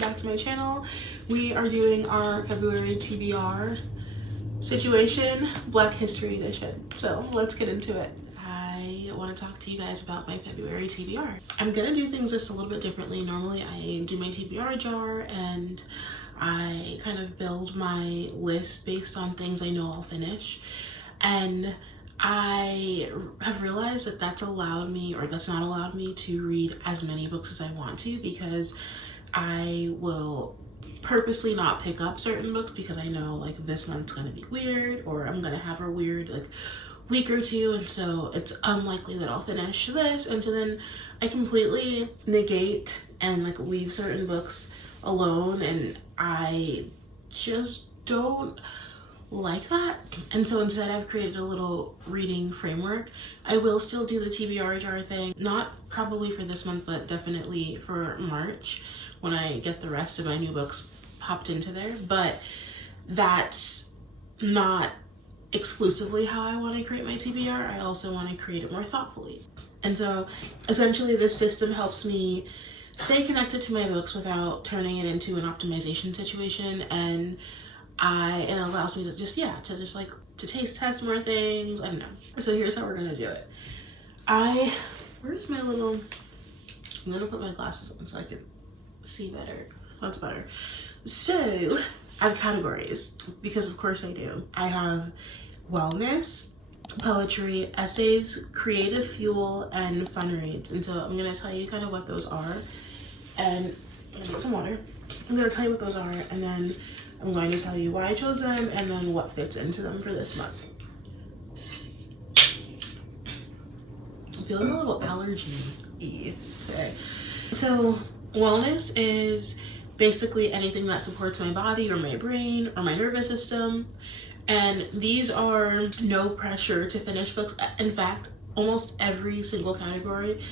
back to my channel. We are doing our February TBR situation, Black History Edition. So let's get into it. I want to talk to you guys about my February TBR. I'm gonna do things just a little bit differently. Normally I do my TBR jar and I kind of build my list based on things I know I'll finish. And I have realized that that's allowed me, or that's not allowed me, to read as many books as I want to, because I will purposely not pick up certain books because I know like this month's gonna be weird, or I'm gonna have a weird like week or two, and so it's unlikely that I'll finish this. And so then I completely negate and like leave certain books alone, and I just don't like that. And so instead I've created a little reading framework. I will still do the TBR jar thing, not probably for this month, but definitely for March when I get the rest of my new books popped into there. But that's not exclusively how I want to create my TBR. I also want to create it more thoughtfully. And so essentially this system helps me stay connected to my books without turning it into an optimization situation, and it allows me to just to taste test more things. I don't know. So here's how we're gonna do it. Where's my little, I'm gonna put my glasses on so I can see better. That's better. So I have categories, because of course I do. I have wellness, poetry, essays, creative fuel, and fun reads. And so I'm gonna tell you kind of what those are, and I'm gonna get some water. I'm gonna tell you what those are, and then I'm going to tell you why I chose them and then what fits into them for this month. I'm feeling a little allergy-y today. So wellness is basically anything that supports my body or my brain or my nervous system. And these are no pressure to finish books. In fact, almost every single category,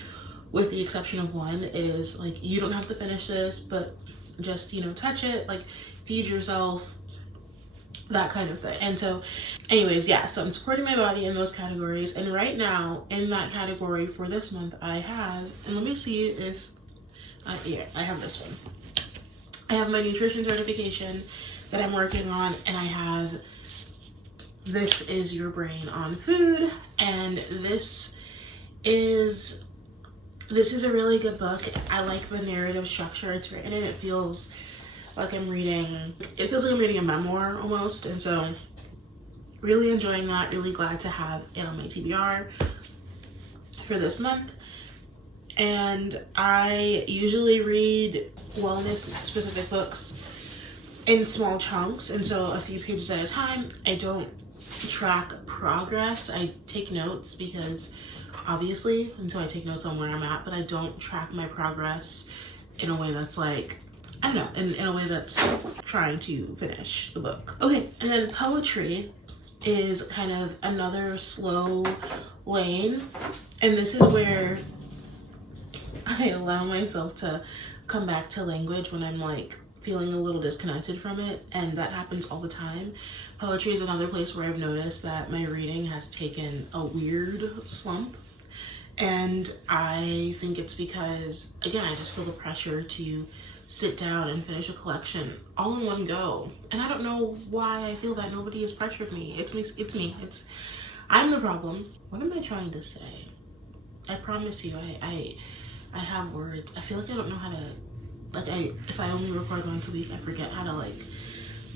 with the exception of one, is like, you don't have to finish this, but just, you know, touch it, like feed yourself, that kind of thing. And so anyways, yeah, so I'm supporting my body in those categories. And right now in that category for this month, I have, and let me see if yeah, I have this one. I have my nutrition certification that I'm working on, and I have This Is Your Brain on Food, and this is a really good book. I like the narrative structure it's written in. It feels like I'm reading a memoir almost, and so really enjoying that. Really glad to have it on my TBR for this month. And I usually read wellness specific books in small chunks, and so a few pages at a time. I don't track progress. I take notes because obviously, and so I take notes on where I'm at, but I don't track my progress in a way that's like, I don't know, in a way that's trying to finish the book. Okay, and then poetry is kind of another slow lane, and this is where I allow myself to come back to language when I'm like feeling a little disconnected from it, and that happens all the time. Poetry is another place where I've noticed that my reading has taken a weird slump. And I think it's because, again, I just feel the pressure to sit down and finish a collection all in one go. And I don't know why I feel that. Nobody has pressured me. It's me. I'm the problem. What am I trying to say? I promise you, I have words. I feel like I don't know how to, like, if I only record once a week, I forget how to like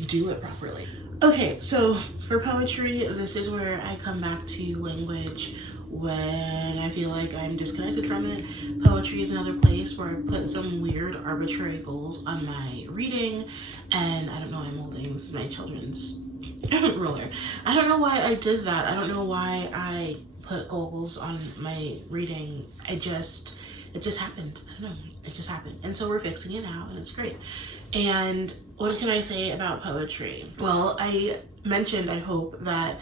do it properly. Okay, so for poetry, this is where I come back to language when I feel like I'm disconnected from it. Poetry is another place where I've put some weird arbitrary goals on my reading, and I don't know, I'm holding, this is my children's ruler. I don't know why I did that. I don't know why I put goals on my reading. It just happened. I don't know, it just happened. And so we're fixing it now, and it's great. And what can I say about poetry? Well, I mentioned, I hope, that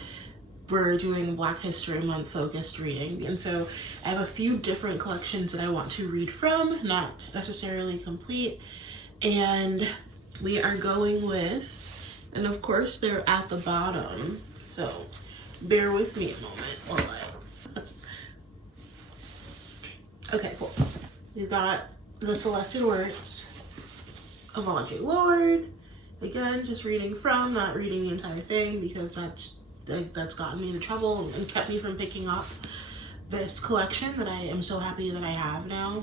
we're doing Black History Month focused reading, and so I have a few different collections that I want to read from, not necessarily complete, and we are going with, and of course they're at the bottom, so bear with me a moment while okay, cool. You got the selected works, of Audre Lorde. Again, just reading from, not reading the entire thing, because that's gotten me into trouble and kept me from picking up this collection that I am so happy that I have now.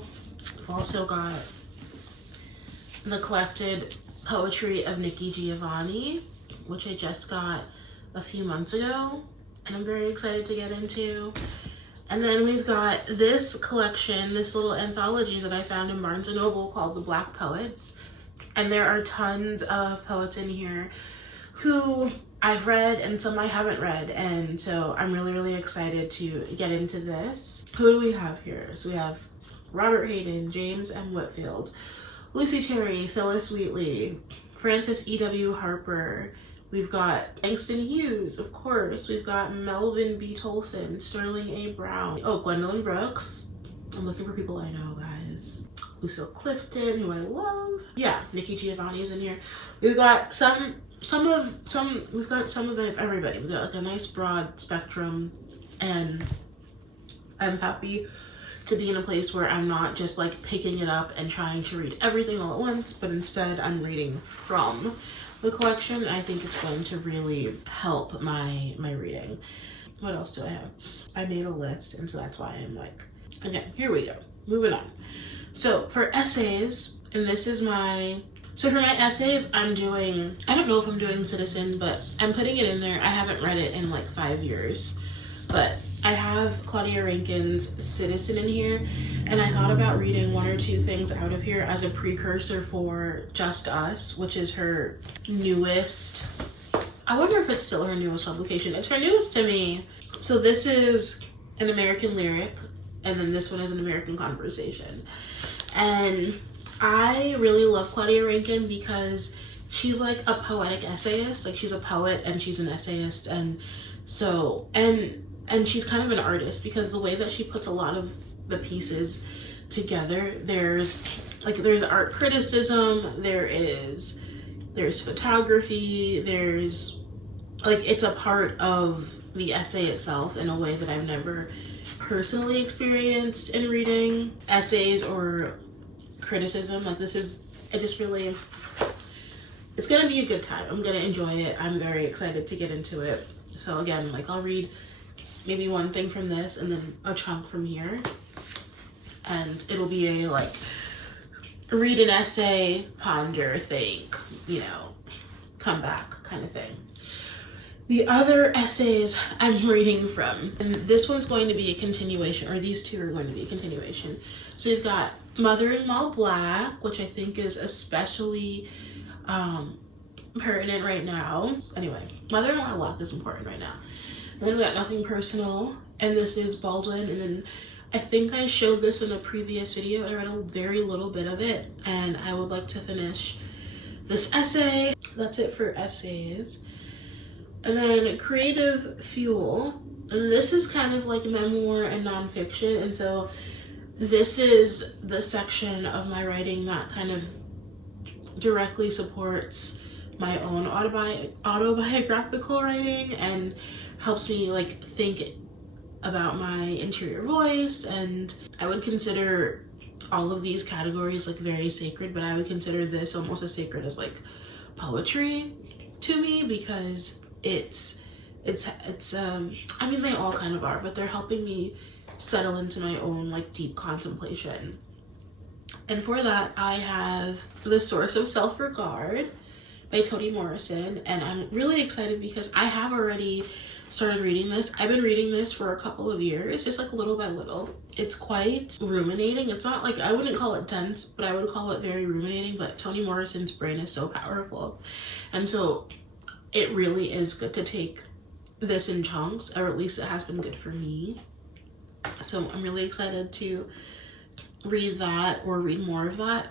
I've also got the collected poetry of Nikki Giovanni, which I just got a few months ago, and I'm very excited to get into. And then we've got this collection, this little anthology that I found in Barnes & Noble called The Black Poets. And there are tons of poets in here who I've read and some I haven't read. And so I'm really, really excited to get into this. Who do we have here? So we have Robert Hayden, James M. Whitfield, Lucy Terry, Phyllis Wheatley, Frances E.W. Harper. We've got Langston Hughes, of course. We've got Melvin B. Tolson, Sterling A. Brown. Oh, Gwendolyn Brooks. I'm looking for people I know, guys. Lucille Clifton, who I love. Yeah, Nikki Giovanni is in here. We've got some of everybody. We've got like a nice broad spectrum, and I'm happy to be in a place where I'm not just like picking it up and trying to read everything all at once, but instead I'm reading from the collection. I think it's going to really help my reading. What else do I have? I made a list, and so that's why I'm like, okay, here we go. Moving on. So for essays, and this is so for my essays, I don't know if I'm doing Citizen, but I'm putting it in there. I haven't read it in like 5 years, but I have Claudia Rankine's Citizen in here, and I thought about reading 1 or 2 things out of here as a precursor for Just Us, which is her newest, I wonder if it's still her newest publication. It's her newest to me. So this is an American lyric, and then this one is an American conversation. And I really love Claudia Rankine because she's like a poetic essayist. Like, she's a poet and she's an essayist, and so and she's kind of an artist because the way that she puts a lot of the pieces together, there's art criticism, there's photography, there's like, it's a part of the essay itself in a way that I've never personally experienced in reading essays or criticism. Like, it's gonna be a good time. I'm gonna enjoy it. I'm very excited to get into it. So again, like, I'll read maybe one thing from this and then a chunk from here, and it'll be a like read an essay, ponder, think, come back kind of thing. The other essays I'm reading from, and this one's going to be a continuation, or these two are going to be a continuation. So you've got Mother-in-Law Black, which I think is especially pertinent right now. Anyway, Mother-in-Law Black is important right now. Then we got Nothing Personal, and this is Baldwin, and then I think I showed this in a previous video. I read a very little bit of it, and I would like to finish this essay. That's it for essays. And then Creative Fuel, and this is kind of like memoir and nonfiction, and so this is the section of my writing that kind of directly supports my own autobiographical writing and helps me like think about my interior voice. And I would consider all of these categories like very sacred, but I would consider this almost as sacred as like poetry to me, because it's I mean, they all kind of are, but they're helping me settle into my own like deep contemplation. And for that, I have The Source of Self-Regard by Toni Morrison, and I'm really excited because I have already started reading this. I've been reading this for a couple of years, just like little by little. It's quite ruminating. It's not like, I wouldn't call it dense, but I would call it very ruminating. But Toni Morrison's brain is so powerful, and so it really is good to take this in chunks, or at least it has been good for me. So I'm really excited to read that, or read more of that.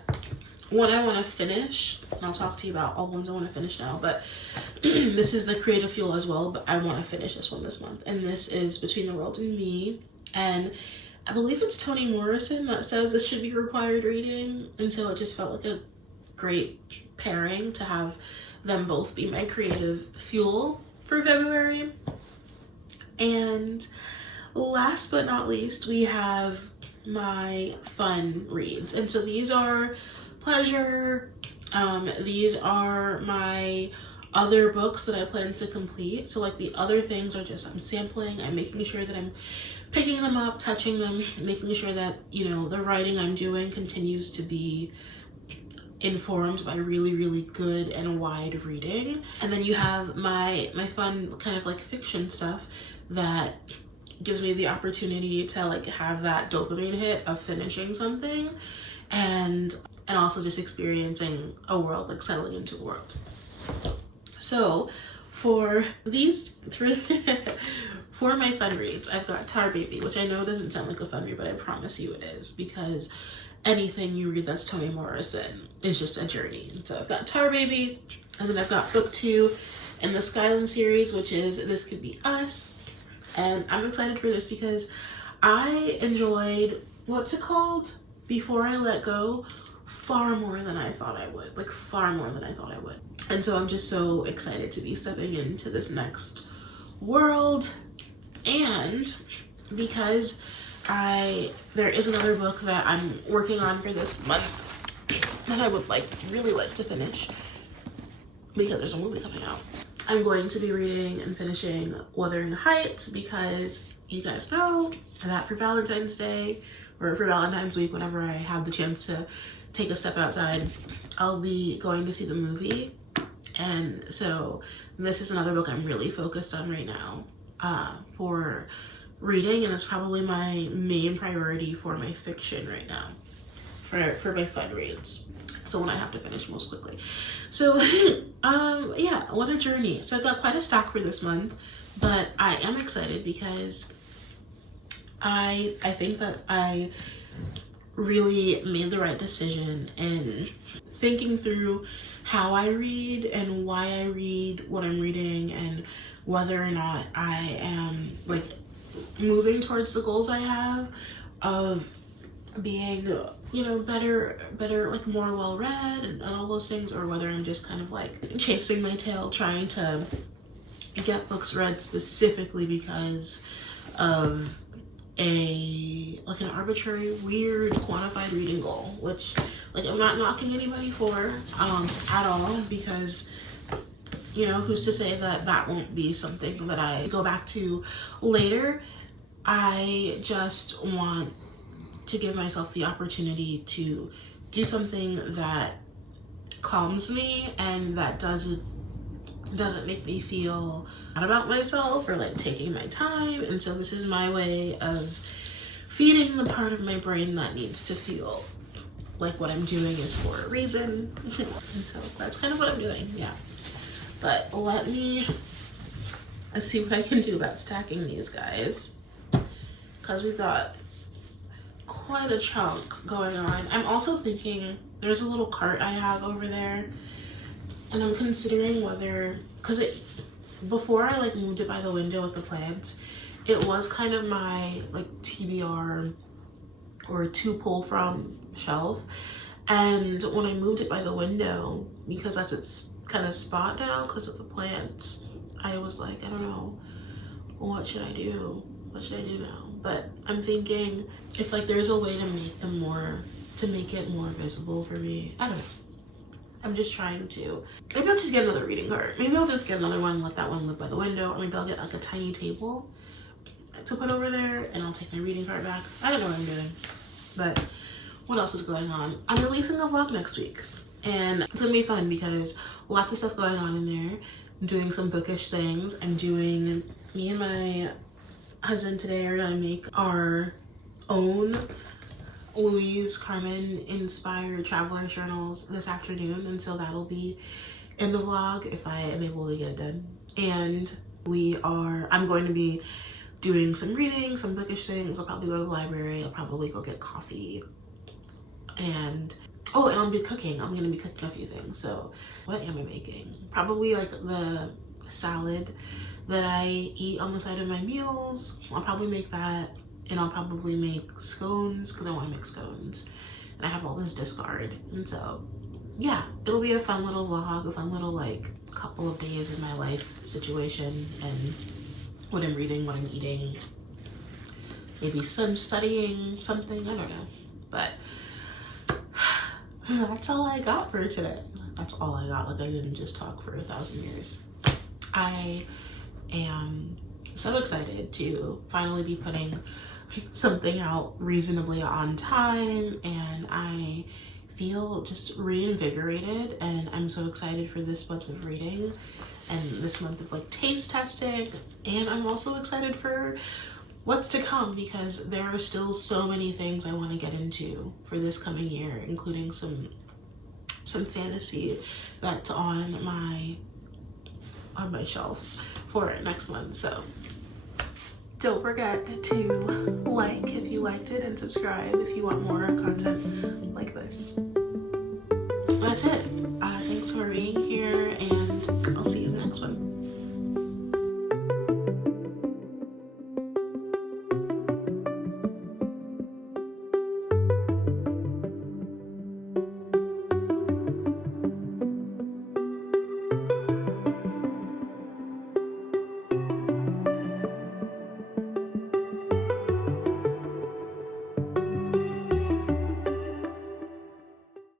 One I want to finish, and I'll talk to you about all the ones I want to finish now, but this is the Creative Fuel as well, but I want to finish this one this month, and this is Between the World and Me, and I believe it's Toni Morrison that says this should be required reading, and so it just felt like a great pairing to have them both be my creative fuel for February. And last but not least, we have my fun reads, and so these are pleasure These are my other books that I plan to complete. So like the other things are just I'm sampling, I'm making sure that I'm picking them up, touching them, making sure that, you know, the writing I'm doing continues to be informed by really, really good and wide reading. And then you have my fun kind of like fiction stuff that gives me the opportunity to like have that dopamine hit of finishing something and also just experiencing a world, like settling into a world. So for these three for my fun reads, I've got Tar Baby, which I know doesn't sound like a fun read, but I promise you it is, because anything you read that's Toni Morrison is just a journey. And so I've got Tar Baby, and then I've got book 2 in the Skyland series, which is This Could Be Us. And I'm excited for this because I enjoyed, what's it called? Before I Let Go far more than I thought I would. Like far more than I thought I would. And so I'm just so excited to be stepping into this next world. And because there is another book that I'm working on for this month that I would really like to finish because there's a movie coming out. I'm going to be reading and finishing Wuthering Heights because you guys know that for Valentine's Day or for Valentine's week, whenever I have the chance to take a step outside, I'll be going to see the movie. And so this is another book I'm really focused on right now for reading, and it's probably my main priority for my fiction right now, for my fun reads. So when I have to finish most quickly. So yeah, what a journey. So I've got quite a stock for this month, but I am excited because I think that I really made the right decision in thinking through how I read and why I read what I'm reading, and whether or not I am like moving towards the goals I have of being, you know, better, like more well-read and all those things, or whether I'm just kind of like chasing my tail trying to get books read specifically because of an arbitrary, weird, quantified reading goal, which like I'm not knocking anybody for at all, because you know, who's to say that that won't be something that I go back to later. I just want to give myself the opportunity to do something that calms me and that doesn't make me feel bad about myself or like taking my time. And so this is my way of feeding the part of my brain that needs to feel like what I'm doing is for a reason. And so that's kind of what I'm doing, yeah. But let me see what I can do about stacking these guys, because we've got quite a chunk going on. I'm also thinking there's a little cart I have over there, and I'm considering whether, because before I like moved it by the window with the plants, it was kind of my like TBR or to pull from shelf. And when I moved it by the window, because that's its kind of spot now because of the plants, I was like, I don't know, what should I do? What should I do now? But I'm thinking if like there's a way to make them make it more visible for me. I don't know. I'm just trying to. Maybe I'll just get another reading cart. Maybe I'll just get another one, let that one live by the window, or maybe I'll get like a tiny table to put over there and I'll take my reading cart back. I don't know what I'm doing. But what else is going on? I'm releasing a vlog next week, and it's gonna be fun because lots of stuff going on in there. I'm doing some bookish things. Me and my husband today are gonna make our own Louise Carmen inspired traveler journals this afternoon, and so that'll be in the vlog if I am able to get it done. And I'm going to be doing some reading, some bookish things. I'll probably go to the library. I'll probably go get coffee. And I'll be cooking. I'm gonna be cooking a few things. So what am I making? Probably like the salad that I eat on the side of my meals. I'll probably make that, and I'll probably make scones because I want to make scones. And I have all this discard. And so yeah, it'll be a fun little vlog, a fun little like couple of days in my life situation, and what I'm reading, what I'm eating, maybe some studying something, I don't know. But that's all I got for today. That's all I got. Like, I didn't just talk for 1,000 years. I am so excited to finally be putting something out reasonably on time, and I feel just reinvigorated, and I'm so excited for this month of reading and this month of like taste testing, and I'm also excited for what's to come, because there are still so many things I want to get into for this coming year, including some fantasy that's on my shelf for next month. So don't forget to like if you liked it, and subscribe if you want more content like this. That's it. Thanks for being here, and